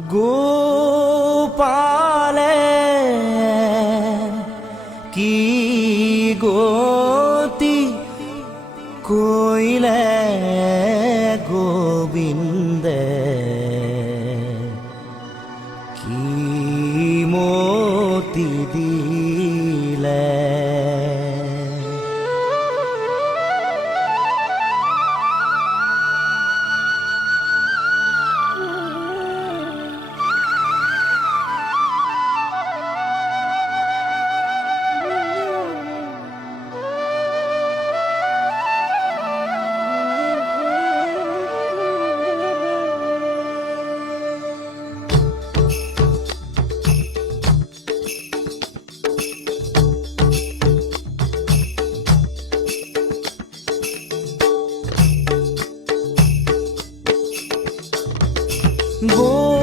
গোপালে কি গতি কইলে গোবিন্দে কি মতি দিলে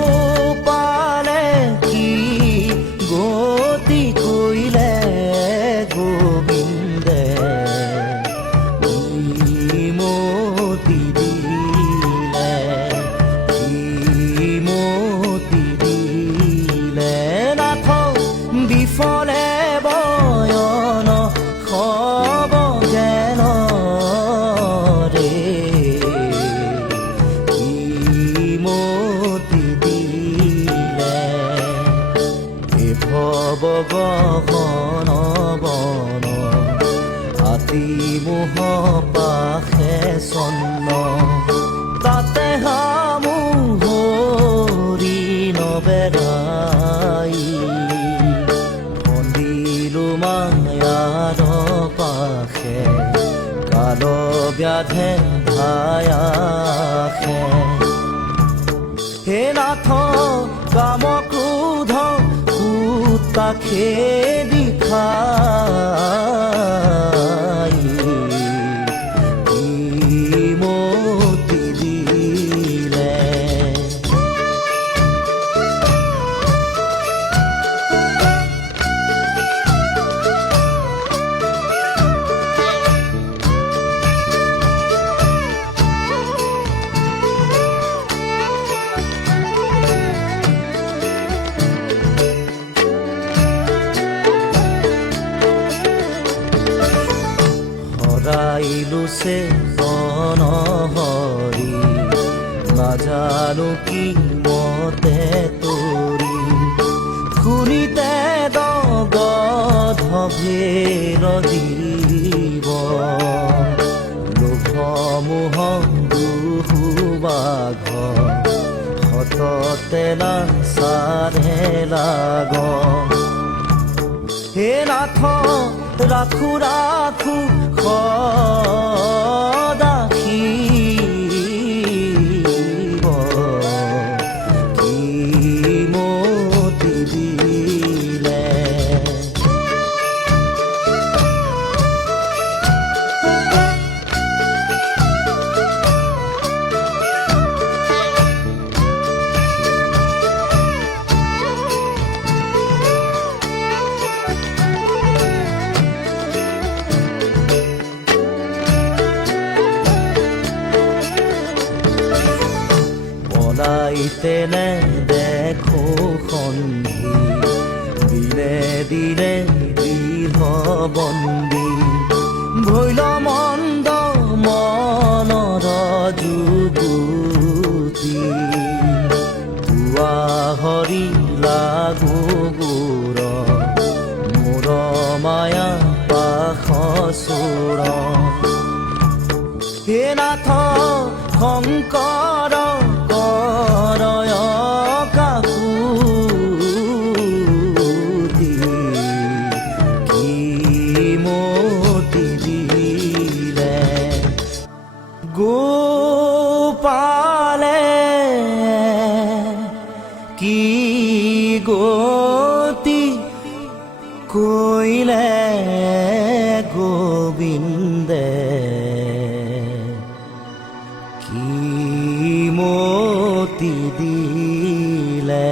গোপালে কি গতি কইলে গোবিন্দে কি মতি দিলে কি মতি দিলে নাথ বিফলে বয়ন খব জ্ঞান রে গহন বন আতি মোহ পাশে চন্ন তাতে হামুহৰি নবেদাই বন্দিলো মায়াৰ পাশে কাল ব্যাধে ধায়াসে হে নাথ কাম ক্ৰোধ তাকে দিখাই কি মতি দিলে সে অনহৰি নাজানো কি মতে তৰি শুনিতে দগধভেৰ জীৱ লোভ মোহ দুহুবাঘ সততে নাচাৰে লাগ হে নাথ ৰাখো ৰাখো সদাখিব কি মতি দিলে তেনে দেখো সন্ধি দিনে দিনে দৃঢ় বন্দী ভৈল মন্দ মনৰ যুগুতি তুৱা হৰি লাগো গোৰ মোৰ মায়া পাশ চোৰ হে নাথ শংকৰ কৰয় কাকুতি কি মতি দিলে গোপালে কি গতি কইলে গোবিন্দে কি মতি দিলে।